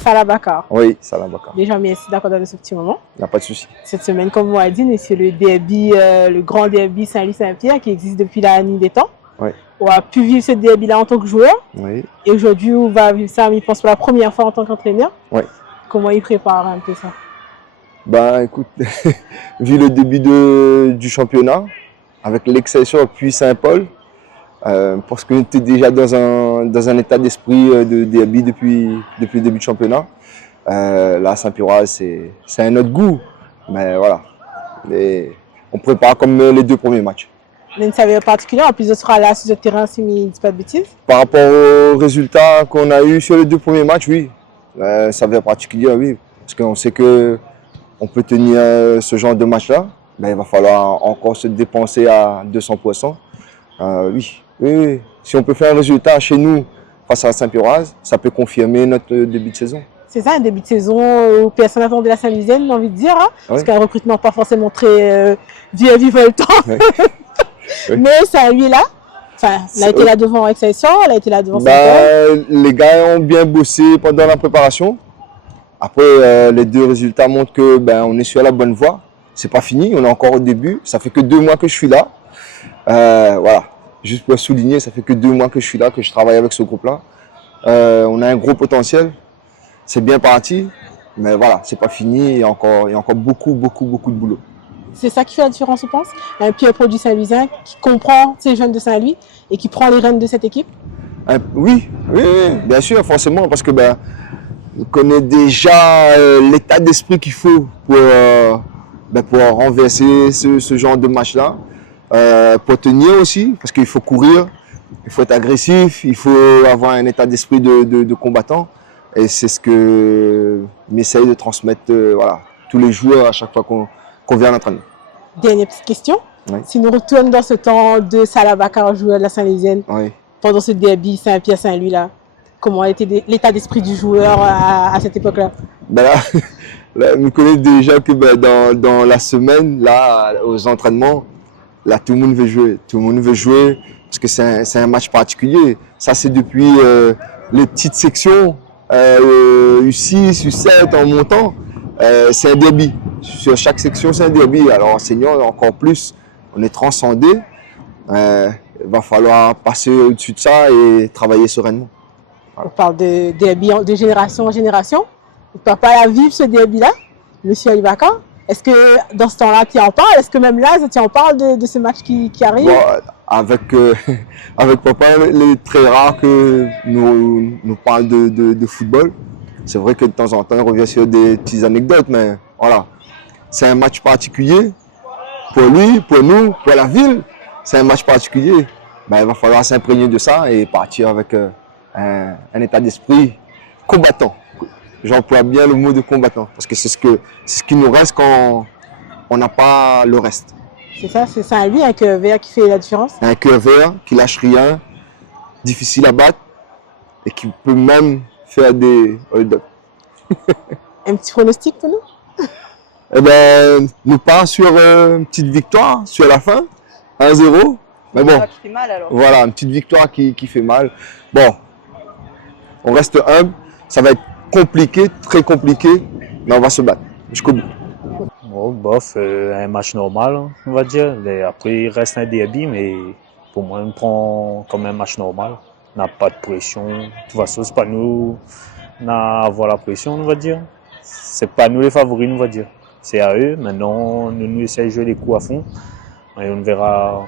Salah Bakar. Oui, Salah Bakar. Déjà, merci d'accorder ce petit moment. Il n'y a pas de souci. Cette semaine, comme moi a dit, c'est le derby, le grand derby Saint-Louis-Saint-Pierre qui existe depuis la nuit des temps. Oui. On a pu vivre ce derby-là en tant que joueur. Oui. Et aujourd'hui, on va vivre ça, je pense, pour la première fois en tant qu'entraîneur. Oui. Comment il prépare un peu ça? Ben, écoute, vu le début du championnat, avec l'Excelsior puis Saint-Paul, parce que tu es déjà dans un état d'esprit de derby depuis le début du championnat. Là, Saint-Pierroise, c'est un autre goût. Mais voilà, on prépare comme les 2 premiers matchs. Une saveur particulière, en plus de sera là sur le terrain, si je ne dis pas de bêtises. Par rapport aux résultats qu'on a eu sur les 2 premiers matchs, oui. Saveur particulière, oui. Parce qu'on sait que on peut tenir ce genre de match-là. Ben, il va falloir encore se dépenser à 200%. Oui. Oui. Si on peut faire un résultat chez nous face à Saint-Pierroise, ça peut confirmer notre début de saison. C'est ça, un début de saison où personne n'attendait la Saint-Louisienne, j'ai envie de dire. Hein, parce qu'un recrutement pas forcément très virevoltant. Oui. Oui. Mais ça lui est là. Enfin, il a été là devant Excelsior, il a été là devant Saint-Paul. Les gars ont bien bossé pendant la préparation. Après, les 2 résultats montrent que on est sur la bonne voie. C'est pas fini, on est encore au début. Ça fait que 2 mois que je suis là. Voilà, juste pour souligner, ça fait que 2 mois que je suis là, que je travaille avec ce groupe-là. On a un gros potentiel. C'est bien parti, mais voilà, c'est pas fini. Il y a encore beaucoup de boulot. C'est ça qui fait la différence, je pense. Un pur produit Saint-Louisien qui comprend ces jeunes de Saint-Louis et qui prend les rênes de cette équipe. Oui, bien sûr, forcément, parce que on connaît déjà l'état d'esprit qu'il faut pour renverser ce genre de match-là. Pour tenir aussi, parce qu'il faut courir, il faut être agressif, il faut avoir un état d'esprit de combattant. Et c'est ce que m'essaye de transmettre tous les joueurs à chaque fois qu'on vient à l'entraînement. Dernière petite question. Oui. Si nous retournons dans ce temps de Salah Bakar, joueur de la Saint-Louisienne, oui. Pendant ce derby Saint-Pierre-Saint-Louis là, comment a été l'état d'esprit du joueur à cette époque-là? Là, on connaît déjà que dans la semaine, là, aux entraînements, là, tout le monde veut jouer. Tout le monde veut jouer parce que c'est un match particulier. Ça, c'est depuis les petites sections, U6, U7 en montant. C'est un derby. Sur chaque section, c'est un derby. Alors, en senior, encore plus, on est transcendé. Il va falloir passer au-dessus de ça et travailler sereinement. Voilà. On parle de derby de génération en génération. On ne peut pas vivre ce derby-là, monsieur Ali Bakar. Est-ce que dans ce temps-là, tu en parles? Est-ce que même là, tu en parles de ce match qui arrive? Bon, avec papa, il est très rare que nous parle de football. C'est vrai que de temps en temps, il revient sur des petites anecdotes, mais voilà. C'est un match particulier pour lui, pour nous, pour la ville. C'est un match particulier. Il va falloir s'imprégner de ça et partir avec un état d'esprit combattant. J'emploie bien le mot de combattant parce que c'est ce qui nous reste quand on n'a pas le reste. C'est ça, c'est Saint-Louis, un cœur vert qui fait la différence. Un cœur vert qui lâche rien, difficile à battre et qui peut même faire des hold-up. Un petit pronostic pour nous? Eh bien, nous partons sur une petite victoire sur la fin, 1-0. Mais bon, qui fait mal, alors. Voilà, une petite victoire qui fait mal. Bon, on reste humble, ça va être compliqué, très compliqué, mais on va se battre jusqu'au bout. Oh, bof, un match normal, on va dire. Après, il reste un derby, mais pour moi, on prend comme un match normal. On n'a pas de pression. De toute façon, c'est pas nous à avoir la pression, on va dire. C'est pas nous les favoris, on va dire. C'est à eux. Maintenant, nous essayons de jouer les coups à fond. Et on verra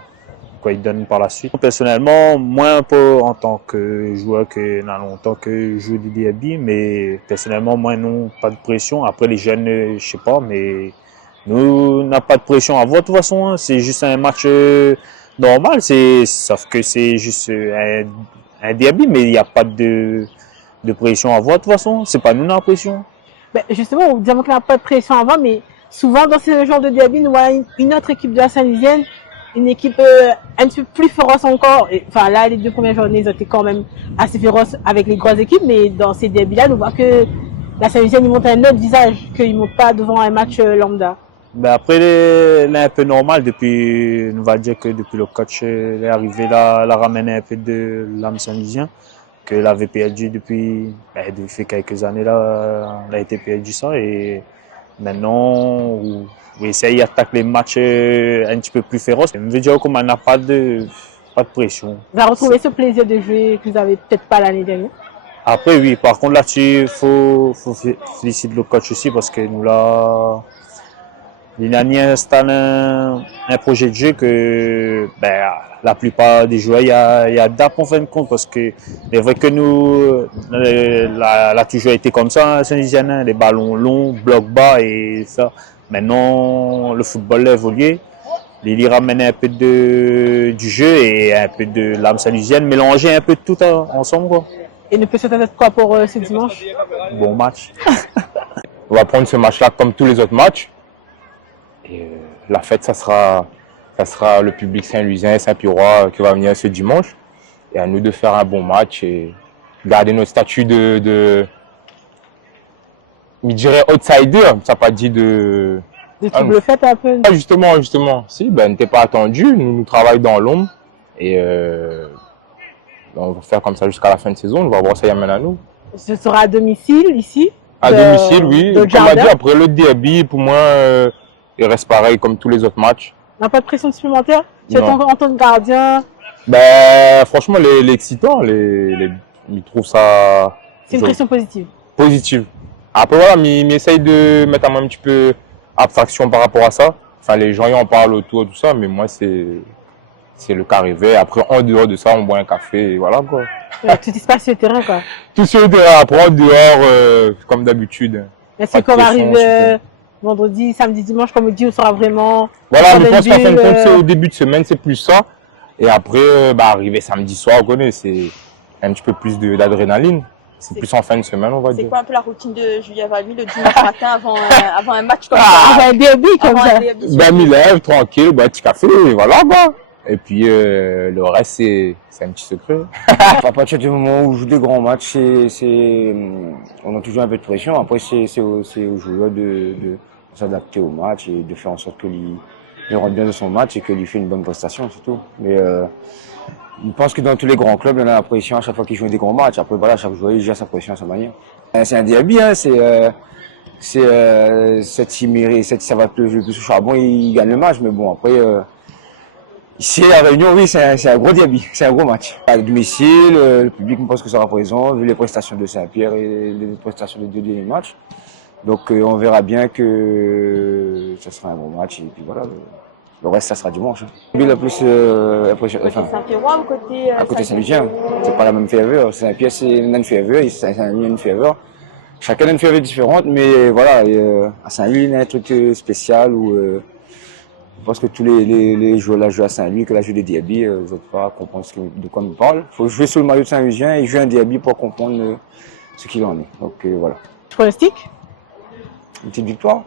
quoi ils donnent par la suite. Personnellement, moins un peu en tant que joueur que dans longtemps que je joue des derby, mais personnellement, moi non, pas de pression. Après les jeunes, je sais pas, mais nous, on n'a pas de pression à voir de toute façon. Hein. C'est juste un match normal, sauf que c'est juste un derby, mais il n'y a pas de pression à voir de toute façon. C'est pas nous la pression. Ben justement, on dit qu'il n'y a pas de pression avant, mais souvent dans ce genre de derby, nous voyons une autre équipe de la Saint-Louisienne, une équipe un petit peu plus féroce encore. Et, enfin là, les 2 premières journées, ils étaient quand même assez féroces avec les grosses équipes, mais dans ces derbys-là, nous voyons que la Saint-Louisienne montre un autre visage, qu'ils ne montrent pas devant un match lambda. Ben après, elle est un peu normal depuis, on va dire que depuis le coach est arrivé là, elle a ramené un peu de l'âme Saint-Louisien. que l'avait perdu depuis quelques années là, on a été perdu ça et maintenant on essaye d'attaquer les matchs un petit peu plus féroces. Je veux dire qu'on n'a pas de pression. Vous avez retrouvé ce plaisir de jouer que vous avez peut-être pas l'année dernière? Après oui, par contre là-dessus, faut féliciter le coach aussi parce que nous là, il a installé un projet de jeu que la plupart des joueurs y adaptent en fin de compte parce que c'est vrai que nous l'a toujours été comme ça à Saint-Louisien, les ballons longs, bloc bas et ça. Maintenant le football a évolué, il y ramène un peu du jeu et un peu de l'âme saint-louisienne, mélanger un peu de tout ensemble quoi. Et ne peut se être quoi pour ce dimanche? Bon match. On va prendre ce match-là comme tous les autres matchs. Et la fête, ça sera le public saint-louisien, Saint-Pierrois qui va venir ce dimanche. Et à nous de faire un bon match et garder notre statut je dirais outsider, ça n'a pas dit de... De trouble fête un peu? Ah, justement. Si, n'était pas attendu, nous travaillons dans l'ombre. Et on va faire comme ça jusqu'à la fin de saison, on va voir ça y amène à nous. Ce sera à domicile, ici? À domicile, oui. Comme on a dit, après le derby, pour moi, il reste pareil comme tous les autres matchs. On n'a pas de pression supplémentaire? Tu es en tant que gardien? Franchement, l'excitant, ils trouvent ça... C'est une pression positive? Positive. Après, voilà, mais essaye de mettre un petit peu abstraction par rapport à ça. Enfin, les gens y en parlent autour, tout ça, mais moi, c'est le cas arrivé. Après, en dehors de ça, on boit un café et voilà, quoi. Tout se passe sur le terrain, quoi. Tout sur le terrain, après, en dehors, comme d'habitude. Est-ce qu'on arrive vendredi, samedi, dimanche, comme on dit, on sera vraiment... Voilà, je pense qu'en fin de compte, c'est au début de semaine, c'est plus ça. Et après, arriver samedi soir, on connaît, c'est un petit peu plus d'adrénaline. C'est plus en fin de semaine, on va dire. C'est quoi un peu la routine de Julien Valmy le dimanche matin avant un match comme ça? Avant un derby comme ça. Il lève, tranquille, boit un petit café, et voilà, quoi. Et puis, le reste, c'est un petit secret. À partir du moment où on joue des grands matchs, on a toujours un peu de pression. Après, c'est aux joueurs de s'adapter au match et de faire en sorte qu'il rentre bien de son match et qu'il fait une bonne prestation, c'est tout. Mais je pense que dans tous les grands clubs, il y en a la pression à chaque fois qu'ils jouent des grands matchs. Après, voilà, chaque joueur il gère sa pression à sa manière. C'est un derby, hein, cette chimérée, ça va le plus au charbon, il gagne le match. Mais bon, après, ici à Réunion, oui, c'est un gros derby, c'est un gros match. À domicile, le public, je pense que ça sera présent, vu les prestations de Saint-Pierre et les prestations des deux derniers matchs. Donc, on verra bien que ça sera un bon match et puis voilà. Le reste, ça sera dimanche. Le plus Saint-Pierrois ou côté à côté Saint-Louisien, c'est pas la même ferveur. Saint-Pierre, c'est une ferveur, Saint-Louis, une ferveur. Chacun a une ferveur différente, mais voilà, à Saint-Louis, il y a un truc spécial où je pense que tous les joueurs là jouent à Saint-Louis, que la jouent des derby, vous n'êtes pas à comprendre de quoi on parle. Il faut jouer sur le maillot de Saint-Louisien et jouer un derby pour comprendre ce qu'il en est. Donc voilà. Pronostic? Une petite victoire.